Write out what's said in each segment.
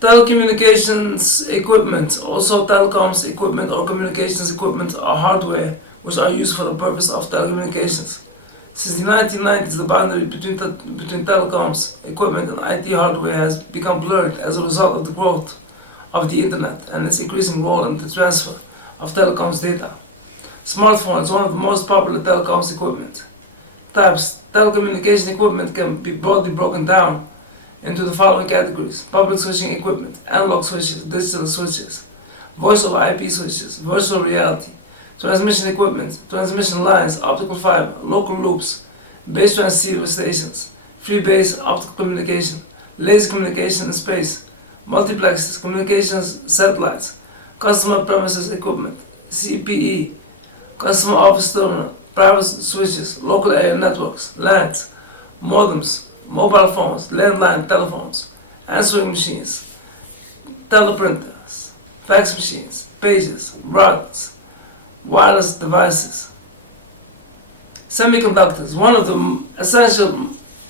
Telecommunications equipment, also telecoms equipment or communications equipment, are hardware which are used for the purpose of telecommunications. Since the 1990s, the boundary between telecoms equipment and IT hardware has become blurred as a result of the growth of the internet and its increasing role in the transfer of telecoms data. Smartphone is one of the most popular telecoms equipment. Types: telecommunication equipment can be broadly broken down into the following categories: public switching equipment, analog switches, digital switches, voice over IP switches, virtual reality, transmission equipment, transmission lines, optical fiber, local loops, base transceiver stations, free base optical communication, laser communication in space, multiplexes, communications satellites, customer premises equipment, CPE, customer office terminal, private switches, local area networks, LANs, modems, mobile phones, landline telephones, answering machines, teleprinters, fax machines, pages, routers, wireless devices. Semiconductors,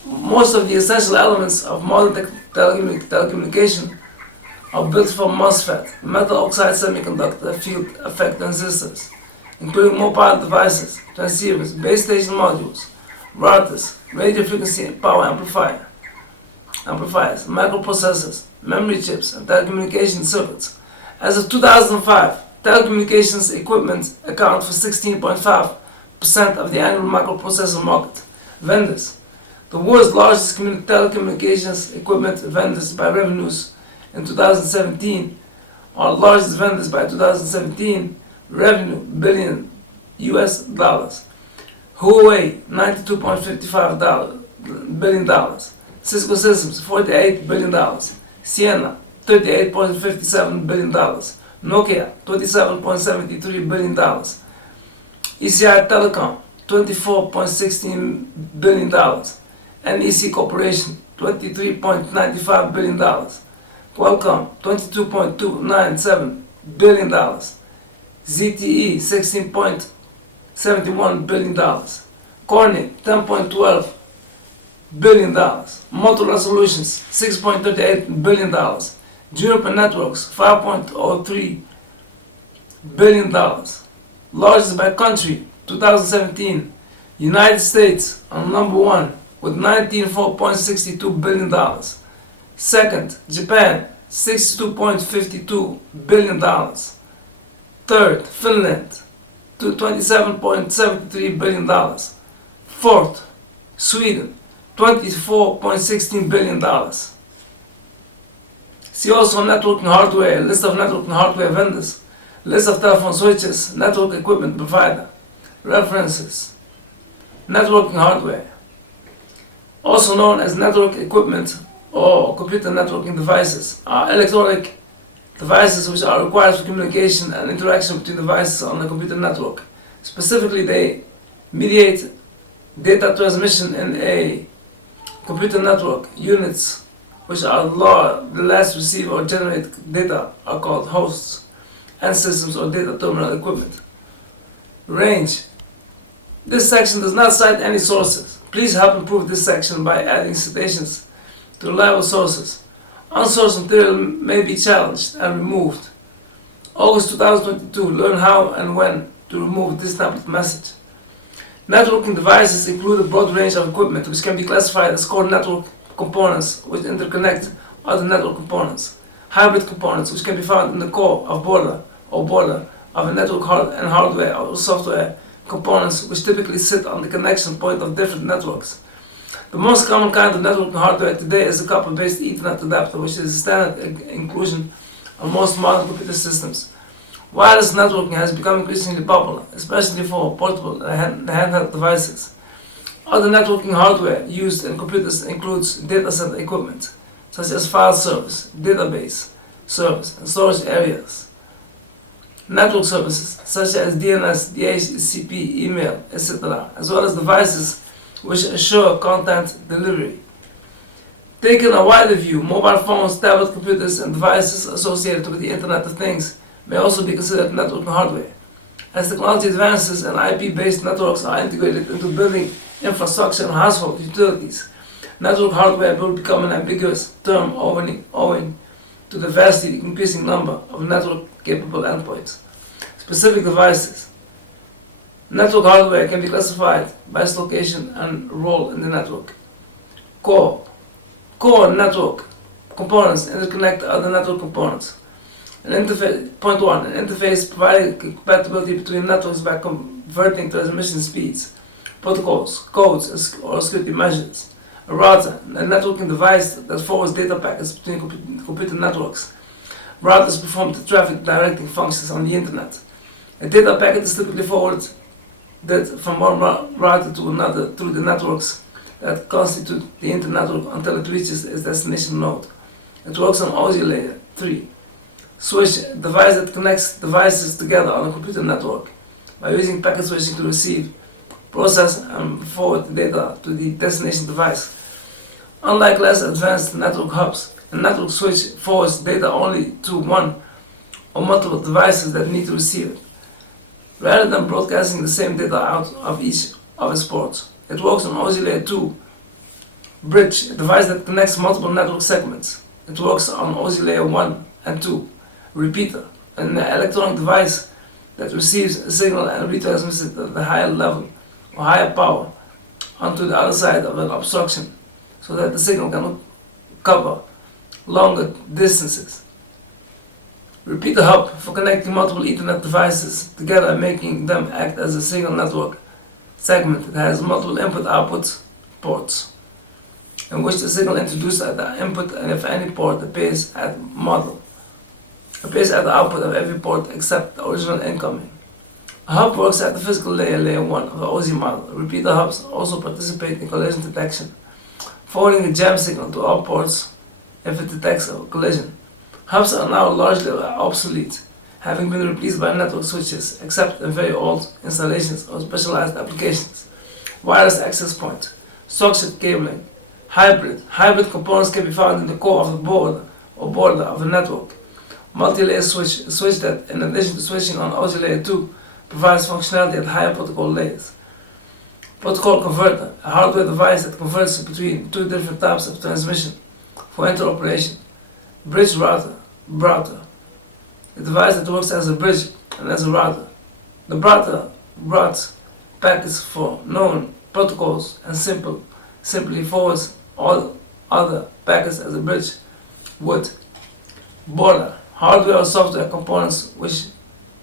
most of the essential elements of modern telecommunication are built from MOSFET, metal oxide semiconductor field effect transistors, including mobile devices, transceivers, base station modules, routers, radio frequency and power amplifiers, microprocessors, memory chips, and telecommunication circuits. As of 2005, telecommunications equipment account for 16.5% of the annual microprocessor market. Vendors: the world's largest telecommunications equipment vendors by revenues in 2017 are largest vendors by 2017 revenue billion US dollars. Huawei $92.55 billion, Cisco Systems $48 billion, Ciena $38.57 billion, Nokia $27.73 billion, ECI Telecom $24.16 billion, NEC Corporation $23.95 billion, Qualcomm $22.297 billion, ZTE $16.71 billion, Corning $10.12 billion, Motorola Solutions $6.38 billion, Juniper Networks $5.03 billion. Largest by country 2017, United States on number 1 with $94.62 billion. Second, Japan $62.52 billion. Third, Finland $27.73 billion. Fourth, Sweden $24.16 billion. See also networking hardware, list of networking hardware vendors, list of telephone switches, network equipment provider, references. Networking hardware, also known as network equipment or computer networking devices, are electronic devices which are required for communication and interaction between devices on a computer network. Specifically, they mediate data transmission in a computer network. Units which are the last receive or generate data are called hosts, and systems or data terminal equipment. Range. This section does not cite any sources. Please help improve this section by adding citations to reliable sources. Unsourced material may be challenged and removed. August 2022, learn how and when to remove this type of message. Networking devices include a broad range of equipment which can be classified as core network components which interconnect other network components. Hybrid components which can be found in the core of boiler of a network and hardware or software components which typically sit on the connection point of different networks. The most common kind of networking hardware today is a copper-based Ethernet adapter, which is a standard inclusion on most modern computer systems. Wireless networking has become increasingly popular, especially for portable handheld devices. Other networking hardware used in computers includes data center equipment, such as file servers, database servers, and storage areas. Network services, such as DNS, DHCP, email, etc., as well as devices which assure content delivery. Taking a wider view, mobile phones, tablet computers, and devices associated with the Internet of Things may also be considered networking hardware. As technology advances and IP-based networks are integrated into building infrastructure and household utilities, network hardware will become an ambiguous term owing to the vastly increasing number of network-capable endpoints. Specific devices. Network hardware can be classified by its location and role in the network. Core network components interconnect other network components. Point 1. An interface provides compatibility between networks by converting transmission speeds, protocols, codes, or security measures. A router, a networking device that forwards data packets between computer networks. Routers perform the traffic directing functions on the internet. A data packet is typically forwarded from one router to another through the networks that constitute the internetwork until it reaches its destination node. It works on OSI layer 3. Switch, a device that connects devices together on a computer network by using packet switching to receive, process, and forward the data to the destination device. Unlike less advanced network hubs, a network switch forwards data only to one or multiple devices that need to receive it, rather than broadcasting the same data out of each of its ports. It works on OSI layer 2. Bridge, a device that connects multiple network segments. It works on OSI layer 1 and 2. Repeater, an electronic device that receives a signal and retransmits it at a higher level or higher power onto the other side of an obstruction so that the signal can cover longer distances. Repeater hub, for connecting multiple Ethernet devices together and making them act as a single network segment that has multiple input-output ports, in which the signal introduced at the input, and if any port appears at the output of every port except the original incoming. A hub works at the physical layer 1 of the OSI model. Repeater hubs also participate in collision detection, forwarding a jam signal to all ports if it detects a collision. Hubs are now largely obsolete, having been replaced by network switches, except in very old installations or specialized applications. Wireless access point, structured cabling, hybrid. Hybrid components can be found in the core of the board or border of a network. Multi-layer switch, a switch that, in addition to switching on OSI layer 2, provides functionality at higher protocol layers. Protocol converter, a hardware device that converts between two different types of transmission for interoperation. Bridge router, a device that works as a bridge and as a router. The router routes packets for known protocols and simply forwards all other packets as a bridge would. Border, hardware or software components which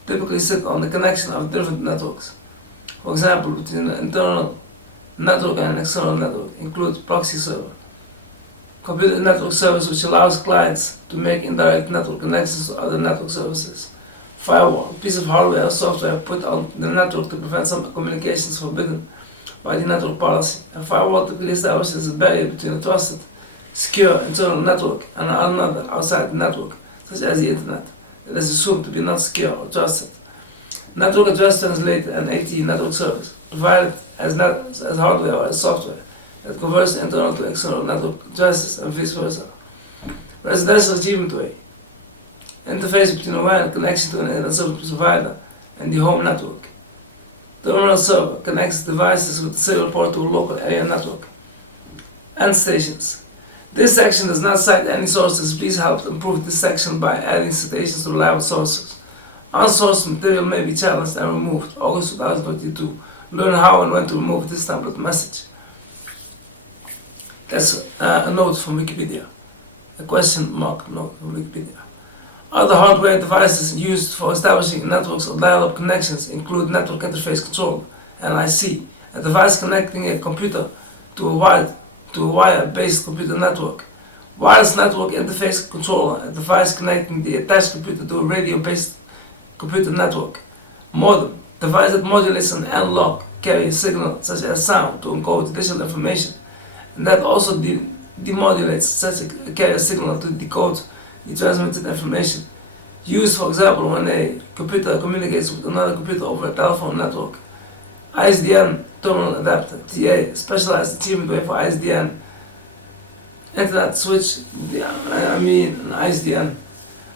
typically sit on the connection of different networks. For example, between an internal network and an external network include proxy server. Computer network service which allows clients to make indirect network connections to other network services. Firewall, a piece of hardware or software put on the network to prevent some communications forbidden by the network policy. A firewall typically establishes a barrier between a trusted, secure internal network and another outside the network, such as the internet, that is assumed to be not secure or trusted. Network address translator and AT network service, provided as hardware or as software, that converts internal to external network addresses and vice versa. Residential achievement way, interface between a WAN connection to an internet service provider and the home network. Terminal server connects devices with the serial port to a local area network. End stations. This section does not cite any sources. Please help improve this section by adding citations to reliable sources. Unsourced material may be challenged and removed. August 2022. Learn how and when to remove this template message. That's a note from Wikipedia. A question mark note from Wikipedia. Other hardware devices used for establishing networks or dial-up connections include network interface controller, NIC, a device connecting a computer to a wire-based computer network. Wireless network interface controller, a device connecting the attached computer to a radio-based computer network. Modem, device that modulates an analog carrier signal such as sound to encode digital information, and that also demodulates such a carrier signal to decode the transmitted information. Used, for example, when a computer communicates with another computer over a telephone network. ISDN terminal adapter, TA, specialized achievement way for ISDN. Internet switch, an ISDN.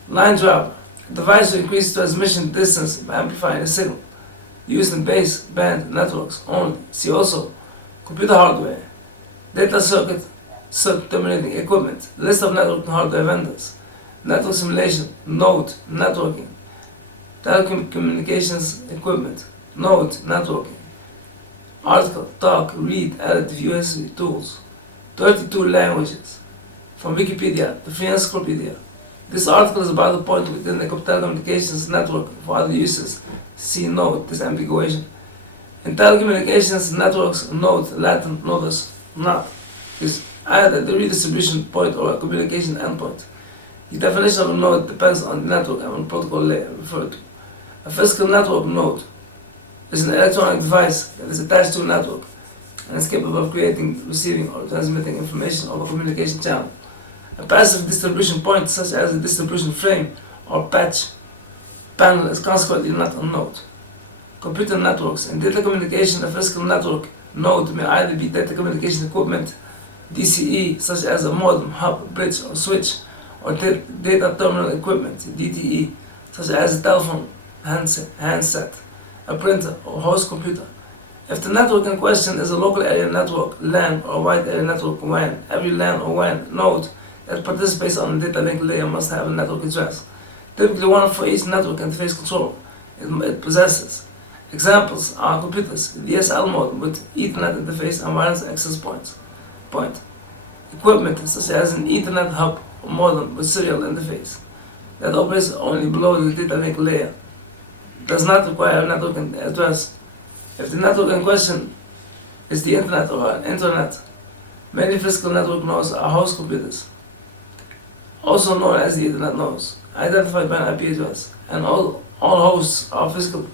Line dropper, a device to increase transmission distance by amplifying a signal. Used in baseband networks only. See also computer hardware, data circuit terminating equipment, list of network hardware vendors. network simulation, node, networking, telecommunications equipment, node, networking, article, talk, read, edit, view history, tools, 32 languages, from Wikipedia, the Free Encyclopedia. This article is about the point within the telecommunications network for other uses. See node, disambiguation. In telecommunications networks, node, Latin nodus, not, is either the redistribution point or a communication endpoint. The definition of a node depends on the network and on the protocol layer referred to. A physical network node is an electronic device that is attached to a network and is capable of creating, receiving, or transmitting information over a communication channel. A passive distribution point, such as a distribution frame or patch panel, is consequently not a node. Computer networks. In data communication, a physical network node may either be data communication equipment, DCE, such as a modem, hub, bridge, or switch, or data terminal equipment, DTE, such as a telephone, handset, a printer, or host computer. If the network in question is a local area network, LAN, or wide area network, WAN, every LAN or WAN node that participates on the data link layer must have a network address, typically one for each network interface controller it possesses. Examples are computers, DSL modem with Ethernet interface and wireless access point. Equipment such as an Ethernet hub or modem with serial interface that operates only below the data link layer does not require a network address. If the network in question is the internet or an internet, many physical network nodes are host computers, also known as the Internet nodes, identified by an IP address, and all hosts are physical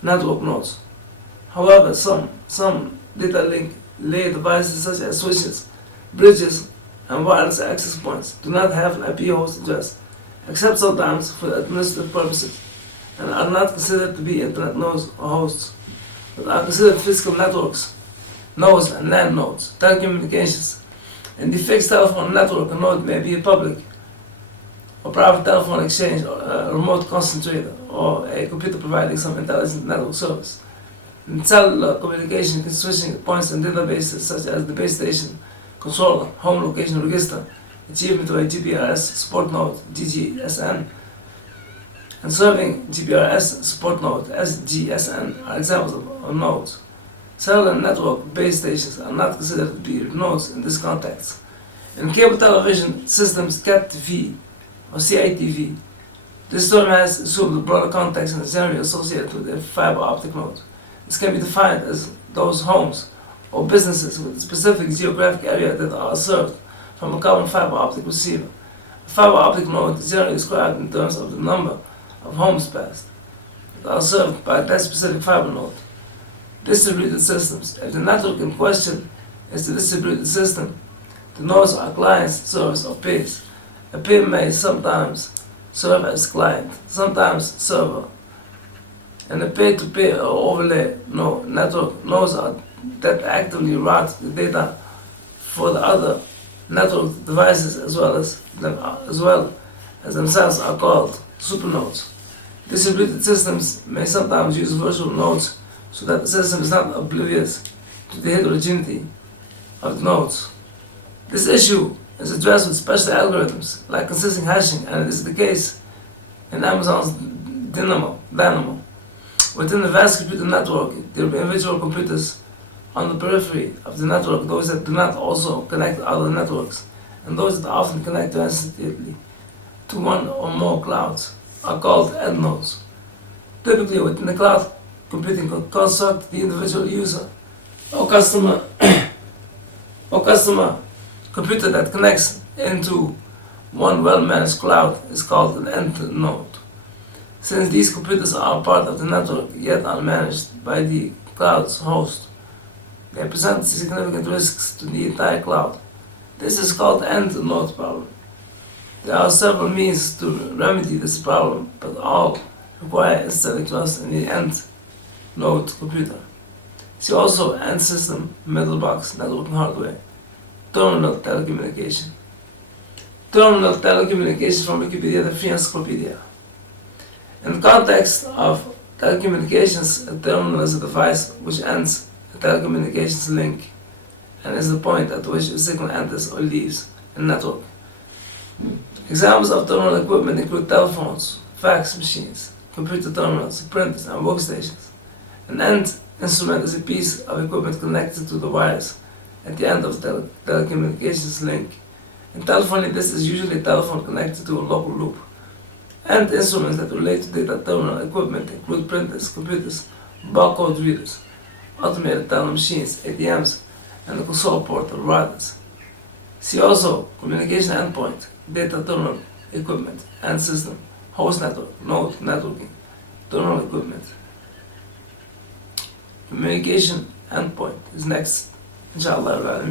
network nodes. However, some data link layer devices such as switches, bridges, and wireless access points do not have an IP host address, except sometimes for administrative purposes, and are not considered to be Internet nodes or hosts, but are considered physical networks, nodes and LAN nodes, telecommunications. In the fixed telephone network, a node may be a public or private telephone exchange, or a remote concentrator, or a computer providing some intelligent network service. In cellular communication, switching points and databases such as the base station, controller, home location register, achievement of a GPRS support node, GGSN, and serving GPRS support node, SGSN, are examples of nodes. Cellular network base stations are not considered to be nodes in this context. In cable television systems, CAT-TV or CITV, this term has assumed a broader context and is generally associated with a fiber optic node. This can be defined as those homes or businesses with a specific geographic area that are served from a common fiber optic receiver. A fiber optic node is generally described in terms of the number of homes passed that are served by that specific fiber node. Distributed systems. If the network in question is the distributed system, the nodes are clients, servers, or peers. A peer may sometimes serve as client, sometimes server. And a peer-to-peer or overlay network nodes are that actively route the data for the other network devices as well as themselves are called supernodes. Distributed systems may sometimes use virtual nodes so that the system is not oblivious to the heterogeneity of the nodes. This issue is addressed with special algorithms like consistent hashing, and it is the case in Amazon's Dynamo. Within the vast computer network, there are individual computers on the periphery of the network, those that do not also connect to other networks, and those that often connect instantly to one or more clouds are called end nodes. Typically within the cloud computing construct, the individual user or customer computer that connects into one well-managed cloud is called an end node. Since these computers are part of the network yet unmanaged by the cloud's host, they present significant risks to the entire cloud. This is called the end node problem. There are several means to remedy this problem, but all require instilling trust in the end node computer. See also end system, middle box, networking hardware, terminal telecommunication. Terminal telecommunication from Wikipedia, the Free Encyclopedia. In the context of telecommunications, a terminal is a device which ends a telecommunications link and is the point at which a signal enters or leaves a network. Examples of terminal equipment include telephones, fax machines, computer terminals, printers, and workstations. An end instrument is a piece of equipment connected to the wires at the end of the telecommunications link. In telephony, this is usually a telephone connected to a local loop. End instruments that relate to data terminal equipment include printers, computers, barcode readers, automated teller machines, ATMs, and the console port or routers. See also communication endpoint, data terminal equipment, end system, host network, node networking, terminal equipment. Communication endpoint is next, inshallah.